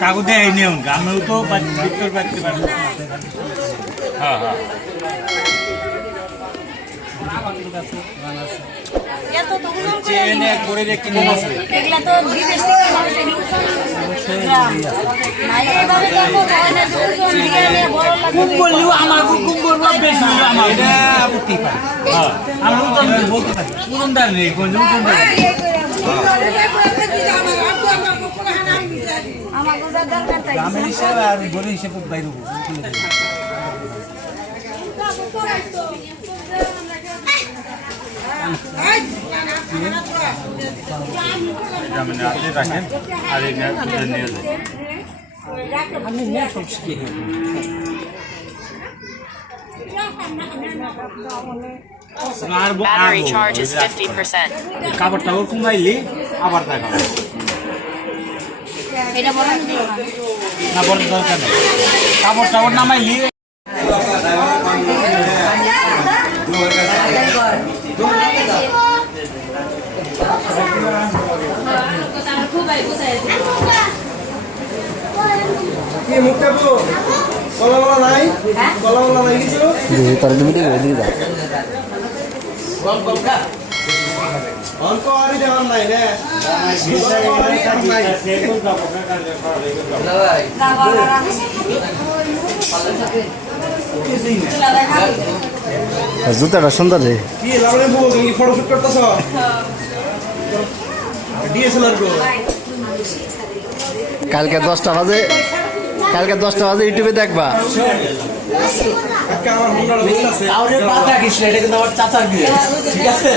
কাকু দেয় নিয়ম আমিও তো ভিতর পাচ্ছি হ্যাঁ হ্যাঁ রাখেন আর নিয়ে Battery charge is 50%. কাপড়টা ওর কমাইলি আবার দেখা এটা বড় না বড় দরকার নেই কাপড়টা ওর নামাইলি জুতাটা সুন্দর রে ফটোশুট করতেছ ডিএসএলআর কালকে 10টা বাজে ইউটিউবে দেখবা আমার চাচার বিয়ে ঠিক আছে